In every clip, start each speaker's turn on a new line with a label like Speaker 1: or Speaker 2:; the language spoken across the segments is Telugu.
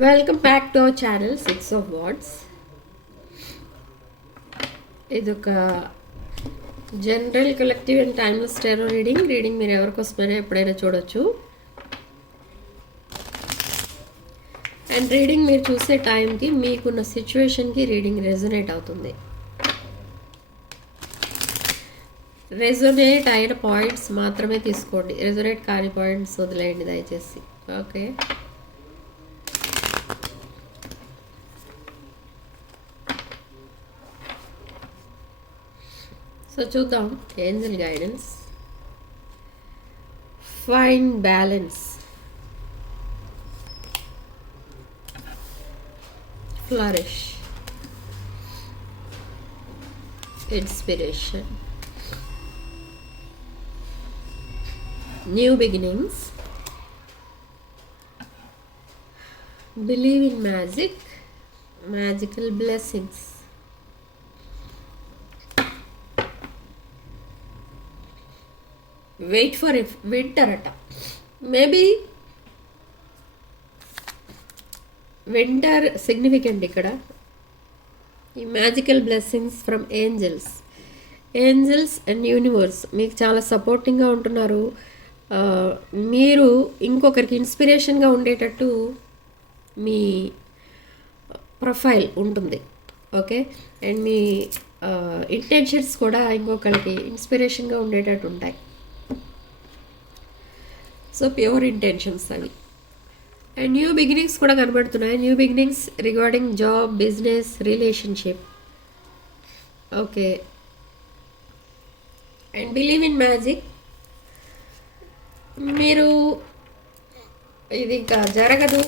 Speaker 1: Welcome back to our channel six of wands ఇది ఒక general collective and timeless tarot reading reading మీరు ఎవరికోసమైనా ఎప్పుడైనా చూడొచ్చు. అండ్ రీడింగ్ మీరు చూసే టైంకి మీకున్న సిచ్యువేషన్కి రీడింగ్ రెజొనేట్ అవుతుంది. రెజొనేట్ అయిన పాయింట్స్ మాత్రమే తీసుకోండి. రెజొనేట్ కాని పాయింట్స్ వదిలేయండి దయచేసి. ఓకే సో చూద్దాం angel guidance fine balance flourish inspiration new beginnings believe in magic magical blessings wait for winter అట మేబీ వింటర్ సిగ్నిఫికెంట్ ఇక్కడ ఈ magical blessings from angels angels and universe మీకు చాలా సపోర్టింగ్గా ఉంటున్నారు. మీరు ఇంకొకరికి ఇన్స్పిరేషన్గా ఉండేటట్టు మీ ప్రొఫైల్ ఉంటుంది. ఓకే అండ్ మీ ఇంటెన్షన్స్ కూడా ఇంకొకరికి ఇన్స్పిరేషన్గా ఉండేటట్టు ఉంటాయి. సో ప్యూర్ ఇంటెన్షన్స్ అవి. అండ్ న్యూ బిగినింగ్స్ కూడా కనబడుతున్నాయి. New beginnings regarding job business relationship okay and believe in magic మీరు ఇది ఇంకా జరగదు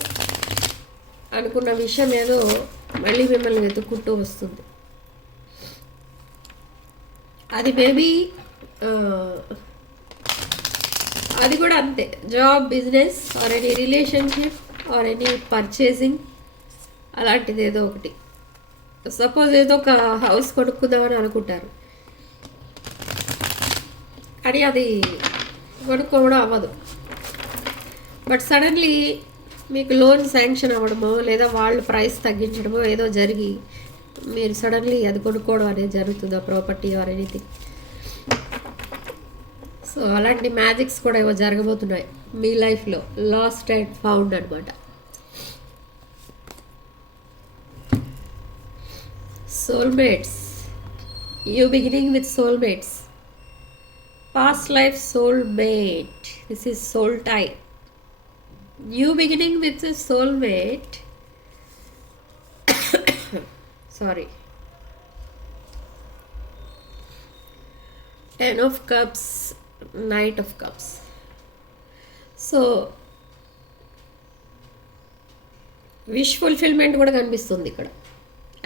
Speaker 1: అనుకున్న విషయం ఏదో మళ్ళీ మిమ్మల్ని వెతుక్కుంటూ వస్తుంది. అది మేబీ అది కూడా అంతే. Job business or any relationship or any purchasing అలాంటిది ఏదో ఒకటి. సపోజ్ ఏదో ఒక హౌస్ కొనుక్కుందామని అనుకుంటారు. కానీ అది కొనుక్కోవడం అవ్వదు. బట్ సడన్లీ మీకు లోన్ శాంక్షన్ అవ్వడమో లేదా వాళ్ళు ప్రైస్ తగ్గించడమో ఏదో జరిగి మీరు సడన్లీ అది కొనుక్కోవడం అనేది జరుగుతుంది ఆ ప్రాపర్టీ ఆర్ ఎనీథింగ్ సో అలాంటి మ్యాజిక్స్ కూడా ఏవో జరగబోతున్నాయి మీ లైఫ్లో. లాస్ట్ అండ్ ఫౌండ్ అనమాట soulmates you beginning with soulmates past life soulmate this is soul tie new beginning with soulmate sorry ten of cups knight of cups. So wish fulfilment కూడా కనిపిస్తుంది ఇక్కడ.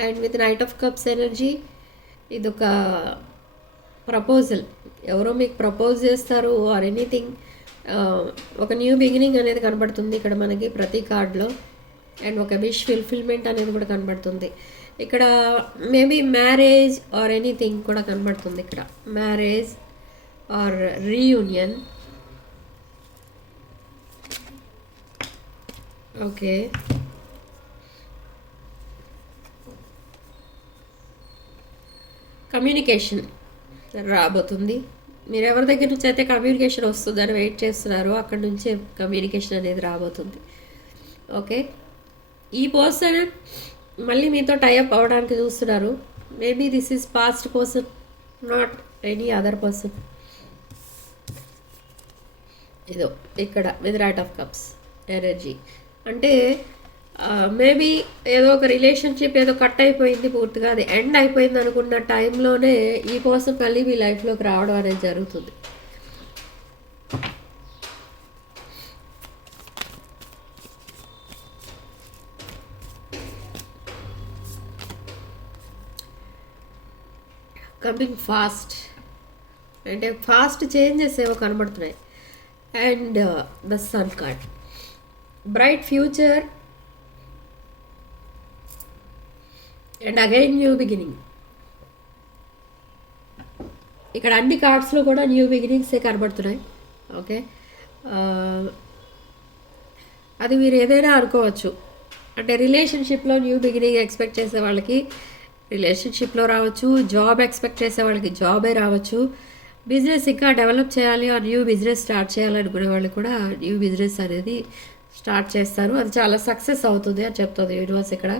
Speaker 1: And with knight of cups energy ఇది ఒక ప్రపోజల్. ఎవరో మీకు ప్రపోజ్ చేస్తారు ఆర్ ఎనీథింగ్ ఒక న్యూ బిగినింగ్ అనేది కనబడుతుంది ఇక్కడ మనకి ప్రతి కార్డులో. అండ్ ఒక విష్ ఫుల్ఫిల్మెంట్ అనేది కూడా కనబడుతుంది. ఇక్కడ మేబీ మ్యారేజ్ ఆర్ ఎనీథింగ్ కూడా కనబడుతుంది ఇక్కడ. Marriage or reunion okay communication రాబోతుంది. మీరు ఎవరి దగ్గర నుంచి అయితే కమ్యూనికేషన్ వస్తుందని వెయిట్ చేస్తున్నారో అక్కడ నుంచే కమ్యూనికేషన్ అనేది రాబోతుంది. ఓకే ఈ పర్సన్ మళ్ళీ మీతో టైఅప్ అవ్వడానికి చూస్తున్నారు. Maybe this is past person not any other person ఇదో ఇక్కడ with right of cups energy అంటే మేబీ ఏదో ఒక రిలేషన్షిప్ ఏదో కట్ అయిపోయింది పూర్తిగా అది ఎండ్ అయిపోయింది అనుకున్న టైంలోనే ఈ కోసం మళ్ళీ మీ లైఫ్లోకి రావడం అనేది జరుగుతుంది. కమింగ్ ఫాస్ట్ అంటే ఫాస్ట్ చేంజెస్ ఏవో కనబడుతున్నాయి. And the sun card bright future and again new beginning ఇక్కడ అన్ని కార్డ్స్లో కూడా న్యూ బిగినింగ్సే కనబడుతున్నాయి. ఓకే uh, అది మీరు ఏదైనా అనుకోవచ్చు. అంటే రిలేషన్షిప్లో న్యూ బిగినింగ్ ఎక్స్పెక్ట్ చేసే వాళ్ళకి రిలేషన్షిప్లో రావచ్చు. జాబ్ ఎక్స్పెక్ట్ చేసే వాళ్ళకి జాబే రావచ్చు. బిజినెస్ ఇంకా డెవలప్ చేయాలి ఆ న్యూ బిజినెస్ స్టార్ట్ చేయాలనుకునే వాళ్ళు కూడా న్యూ బిజినెస్ అనేది స్టార్ట్ చేస్తారు. అది చాలా సక్సెస్ అవుతుంది అని చెప్తుంది యూనివర్స్ ఇక్కడ.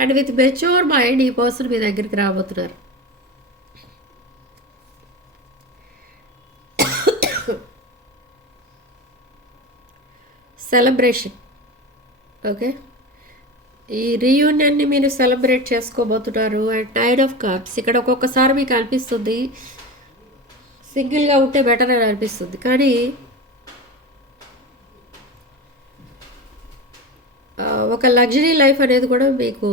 Speaker 1: అండ్ విత్ మెచ్యూర్ మైండ్ ఈ పర్సన్ మీ దగ్గరికి రాబోతున్నారు. సెలబ్రేషన్. ఓకే? ఈ రీయూనియన్ని మీరు celebrate చేసుకోబోతున్నారు. And nine of cups. ఇక్కడ ఒక్కొక్కసారి మీకు అనిపిస్తుంది సింగిల్గా ఉంటే బెటర్ అని అనిపిస్తుంది. కానీ ఒక లగ్జరీ లైఫ్ అనేది కూడా మీకు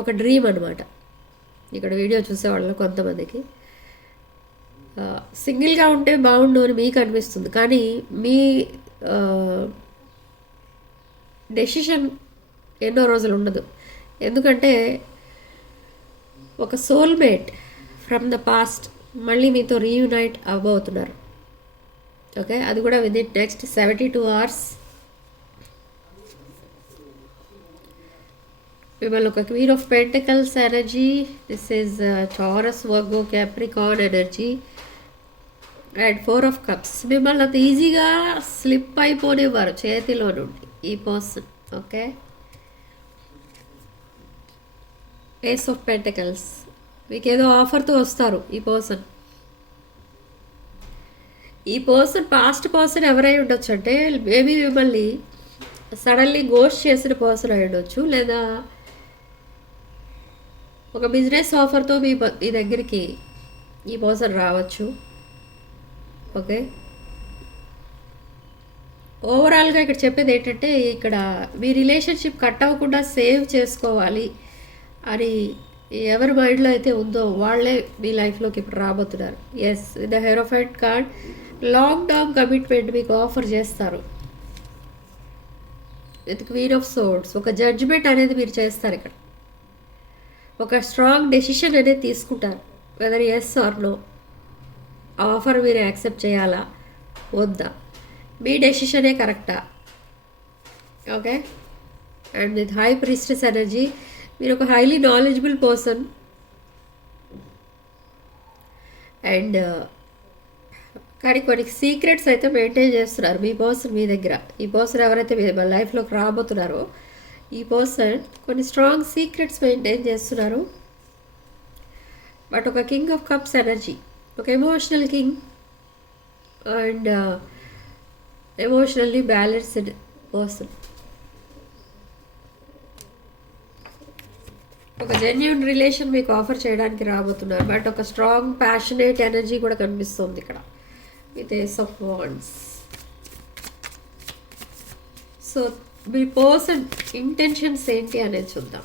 Speaker 1: ఒక డ్రీమ్ అనమాట ఇక్కడ వీడియో చూసేవాళ్ళు కొంతమందికి. సింగిల్గా ఉంటే బాగుండు అని మీకు అనిపిస్తుంది. కానీ మీ డెసిషన్ ఎన్నో రోజులు ఉండదు. ఎందుకంటే ఒక సోల్మేట్ ఫ్రమ్ ద పాస్ట్ మళ్ళీ మీతో రీయునైట్ అవ్వబోతున్నారు. ఓకే అది కూడా with in next seventy two hours మిమ్మల్ని ఒక queen of pentacles energy this is Taurus Virgo Capricorn energy and four of cups మిమ్మల్ని అంత ఈజీగా స్లిప్ అయిపోనివ్వరు చేతిలో నుండి ఈ person okay ace of pentacles మీకు ఏదో ఆఫర్తో వస్తారు ఈ పర్సన్. ఈ పర్సన్ పాస్ట్ పర్సన్ ఎవరై ఉండొచ్చు అంటే మేబీ మిమ్మల్ని సడన్లీ గోస్ట్ చేసిన పర్సన్ అయి ఉండొచ్చు లేదా ఒక బిజినెస్ ఆఫర్తో మీ మీ దగ్గరికి ఈ పర్సన్ రావచ్చు. ఓకే? ఓవరాల్గా ఇక్కడ చెప్పేది ఏంటంటే ఇక్కడ మీ రిలేషన్షిప్ కట్ అవ్వకుండా సేవ్ చేసుకోవాలి అని ఎవరి మైండ్లో అయితే ఉందో వాళ్ళే మీ లైఫ్లోకి ఇప్పుడు రాబోతున్నారు. As the hierophant card long term commitment మీకు ఆఫర్ చేస్తారు. విత్ క్వీన్ ఆఫ్ సోడ్స్ ఒక జడ్జ్మెంట్ అనేది మీరు చేస్తారు ఇక్కడ. ఒక స్ట్రాంగ్ డెసిషన్ అనేది తీసుకుంటారు. Whether yes or no offer మీరు యాక్సెప్ట్ చేయాలా వద్దా? మీ డెసిషనే కరెక్టా okay and with high priestess energy మీరు ఒక హైలీ నాలెడ్జబుల్ పర్సన్ అండ్ కానీ కొన్ని సీక్రెట్స్ అయితే మెయింటైన్ చేస్తున్నారు మీ పర్సన్ మీ దగ్గర. ఈ పర్సన్ ఎవరైతే మీ లైఫ్లోకి రాబోతున్నారో ఈ పర్సన్ కొన్ని స్ట్రాంగ్ సీక్రెట్స్ మెయింటైన్ చేస్తున్నారు. బట్ ఒక కింగ్ ఆఫ్ కప్స్ ఎనర్జీ ఒక emotional king and emotionally balanced person ఒక జెన్యున్ రిలేషన్ మీకు ఆఫర్ చేయడానికి రాబోతున్నారు. బట్ ఒక స్ట్రాంగ్ ప్యాషనేట్ ఎనర్జీ కూడా కనిపిస్తుంది ఇక్కడ. With ace of wands so me person intentions ఏంటి అనేది చూద్దాం.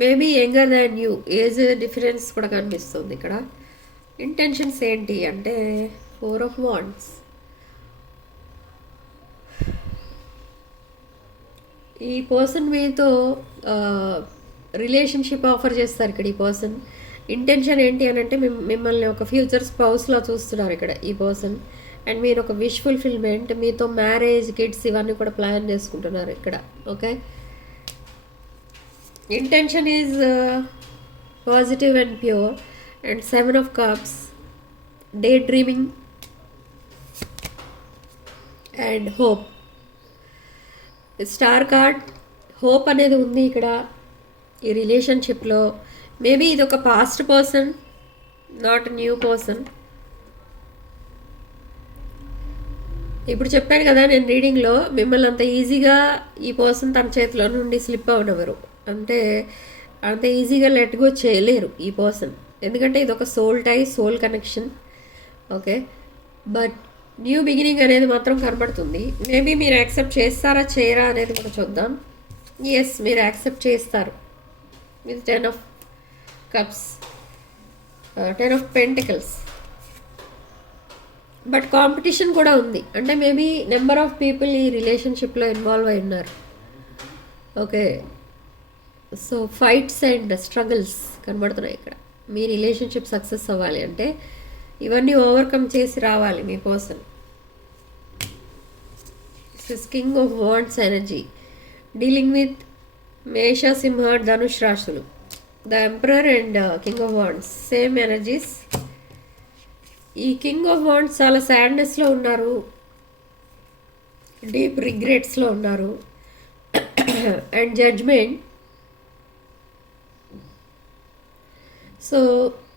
Speaker 1: Maybe younger than you age difference కూడా కనిపిస్తుంది ఇక్కడ. ఇంటెన్షన్స్ ఏంటి అంటే ఫోర్ ఆఫ్ వాండ్స్ ఈ పర్సన్ మీతో రిలేషన్షిప్ ఆఫర్ చేస్తారు ఇక్కడ ఈ పర్సన్ ఇంటెన్షన్ ఏంటి అని అంటే మిమ్మల్ని ఒక ఫ్యూచర్ స్పౌస్లో చూస్తున్నారు ఇక్కడ ఈ పర్సన్ అండ్ మీరు ఒక విష్ ఫుల్ఫిల్మెంట్ మీతో మ్యారేజ్ కిడ్స్ ఇవన్నీ కూడా ప్లాన్ చేసుకుంటున్నారు ఇక్కడ okay intention is positive and pure and seven of cups daydreaming and hope star card hope అనేది ఉంది ఇక్కడ ఈ రిలేషన్షిప్లో. మేబీ ఇది ఒక past person not new person ఇప్పుడు చెప్పాను కదా నేను రీడింగ్లో మిమ్మల్ని అంత ఈజీగా ఈ పర్సన్ తన చేతిలో నుండి స్లిప్ అవనవరు అంటే అంత ఈజీగా లెట్ గో చేయలేరు ఈ పర్సన్ ఎందుకంటే ఇది ఒక soul tie soul connection okay but new beginning అనేది మాత్రం కనబడుతుంది. మేబీ మీరు యాక్సెప్ట్ చేస్తారా చేయరా అనేది కూడా చూద్దాం. ఎస్ మీరు యాక్సెప్ట్ చేస్తారు. With ten of cups ten of pentacles but competition కూడా ఉంది. అంటే మేబీ నెంబర్ ఆఫ్ పీపుల్ ఈ రిలేషన్షిప్లో ఇన్వాల్వ్ అయి ఉన్నారు. Okay so fights and struggles కనబడుతున్నాయి ఇక్కడ. మీ రిలేషన్షిప్ సక్సెస్ అవ్వాలి అంటే ఇవన్నీ ఓవర్కమ్ చేసి రావాలి మీకోసం. Is king of wands energy dealing with మేష సింహ ధనుష్ రాశులు the emperor and king of wands same energies ఈ కింగ్ ఆఫ్ వాండ్స్ చాలా సాడ్నెస్లో ఉన్నారు. డీప్ రిగ్రెట్స్లో ఉన్నారు. అండ్ జడ్జ్మెంట్ సో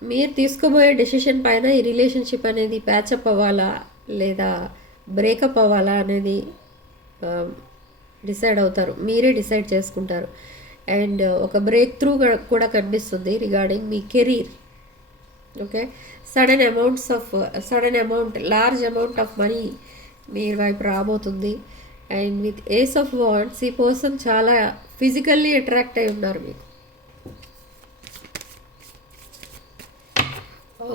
Speaker 1: మీరు తీసుకోబోయే డెసిషన్ పైన ఈ రిలేషన్షిప్ అనేది ప్యాచప్ అవ్వాలా? లేదా బ్రేకప్ అవ్వాలా అనేది డిసైడ్ అవుతారు. మీరే డిసైడ్ చేసుకుంటారు. అండ్ ఒక బ్రేక్ త్రూ కూడా కనిపిస్తుంది regarding me career okay sudden amounts of sudden amount large amount of money మీ వైపు రాబోతుంది. And with ace of wands ఈ పర్సన్ చాలా ఫిజికల్లీ అట్రాక్ట్ అయి ఉన్నారు మీకు.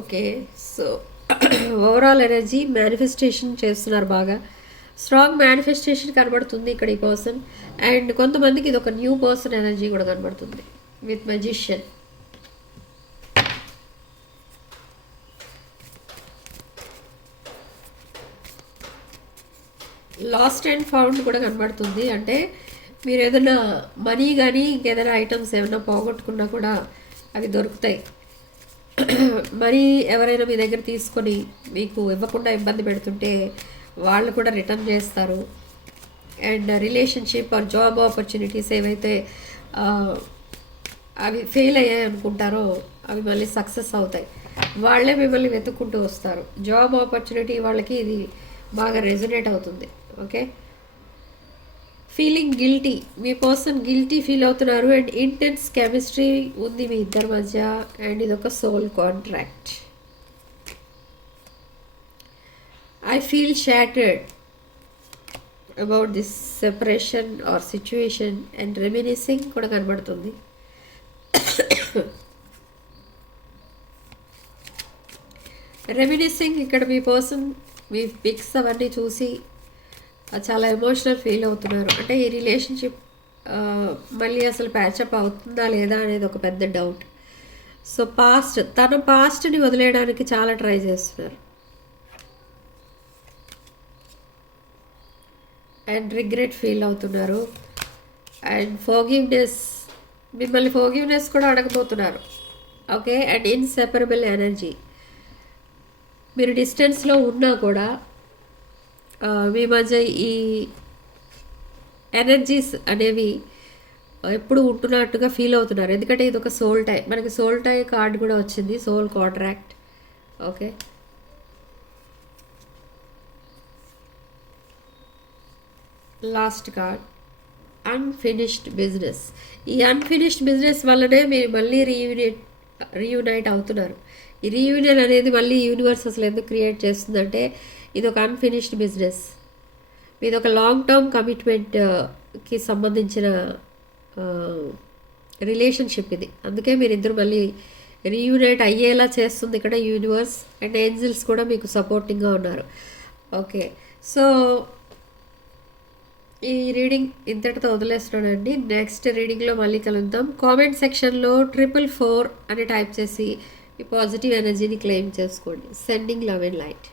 Speaker 1: Okay so overall energy manifestation చేస్తున్నారు బాగా. స్ట్రాంగ్ మేనిఫెస్టేషన్ కనబడుతుంది ఇక్కడ ఈ పర్సన్ అండ్ కొంతమందికి ఇది ఒక న్యూ పర్సన్ ఎనర్జీ కూడా కనబడుతుంది with magician lost and found కూడా కనబడుతుంది. అంటే మీరు ఏదైనా మనీ కానీ ఇంకేదైనా ఐటమ్స్ ఏమైనా పోగొట్టుకున్నా కూడా అవి దొరుకుతాయి. మరీ ఎవరైనా మీ దగ్గర తీసుకొని మీకు ఇవ్వకుండా ఇబ్బంది పెడుతుంటే వాళ్ళు కూడా రిటర్న్ చేస్తారు. And relationship or job opportunities ఏవైతే అవి ఫెయిల్ అయ్యాయి అనుకుంటారో అవి మళ్ళీ సక్సెస్ అవుతాయి. వాళ్ళే మిమ్మల్ని వెతుక్కుంటూ వస్తారు. జాబ్ ఆపర్చునిటీ వాళ్ళకి ఇది బాగా రెజొనేట్ అవుతుంది. ఓకే? Feeling guilty. మీ పర్సన్ గిల్టీ ఫీల్ అవుతున్నారు అండ్ ఇంటెన్స్ కెమిస్ట్రీ ఉంది మీ ఇద్దరి మధ్య అండ్ ఇది ఒక soul contract. I feel shattered about this separation or situation and reminiscing కూడా కనబడుతుంది. రెమినిసింగ్ ఇక్కడ మీ పర్సన్ మీ పిక్స్ అవన్నీ చూసి చాలా ఎమోషనల్ ఫీల్ అవుతున్నారు. అంటే ఈ రిలేషన్షిప్ మళ్ళీ అసలు ప్యాచప్ అవుతుందా లేదా అనేది ఒక పెద్ద డౌట్ సో పాస్ట్ తన పాస్ట్ని వదిలేయడానికి చాలా ట్రై చేస్తున్నారు. అండ్ రిగ్రెట్ ఫీల్ అవుతున్నారు. అండ్ ఫోగివ్నెస్ మిమ్మల్ని ఫోగివ్నెస్ కూడా అడగబోతున్నారు. ఓకే అండ్ ఇన్సెపరబుల్ ఎనర్జీ మీరు డిస్టెన్స్లో ఉన్నా కూడా మీ మధ్య ఈ ఎనర్జీస్ అనేవి ఎప్పుడు ఉంటున్నట్టుగా ఫీల్ అవుతున్నారు. ఎందుకంటే ఇది ఒక సోల్ టై మనకి సోల్ టై కార్డ్ కూడా వచ్చింది soul contract. Okay. Last card. Unfinished business. ఈ అన్ఫినిష్డ్ బిజినెస్ వల్లనే మీరు మళ్ళీ రీయూనిట్ రీయూనైట్ అవుతున్నారు. ఈ రీయూనియన్ అనేది మళ్ళీ యూనివర్స్ అసలు ఎందుకు క్రియేట్ చేస్తుందంటే ఇది ఒక అన్ఫినిష్డ్ బిజినెస్ ఇది ఒక లాంగ్ టర్మ్ కమిట్మెంట్కి సంబంధించిన uh, రిలేషన్షిప్ ఇది. అందుకే మీరు ఇద్దరు మళ్ళీ రీయూనైట్ అయ్యేలా చేస్తుంది ఇక్కడ యూనివర్స్ అండ్ ఏంజిల్స్ కూడా మీకు సపోర్టింగ్గా ఉన్నారు. ఓకే సో ఈ రీడింగ్ ఇంతటితో వదిలేస్తున్నానండి. నెక్స్ట్ రీడింగ్లో మళ్ళీ కలుద్దాం. కామెంట్ సెక్షన్లో ట్రిపుల్ ఫోర్ అని టైప్ చేసి ఈ పాజిటివ్ ఎనర్జీని క్లెయిమ్ చేసుకోండి. Sending love and light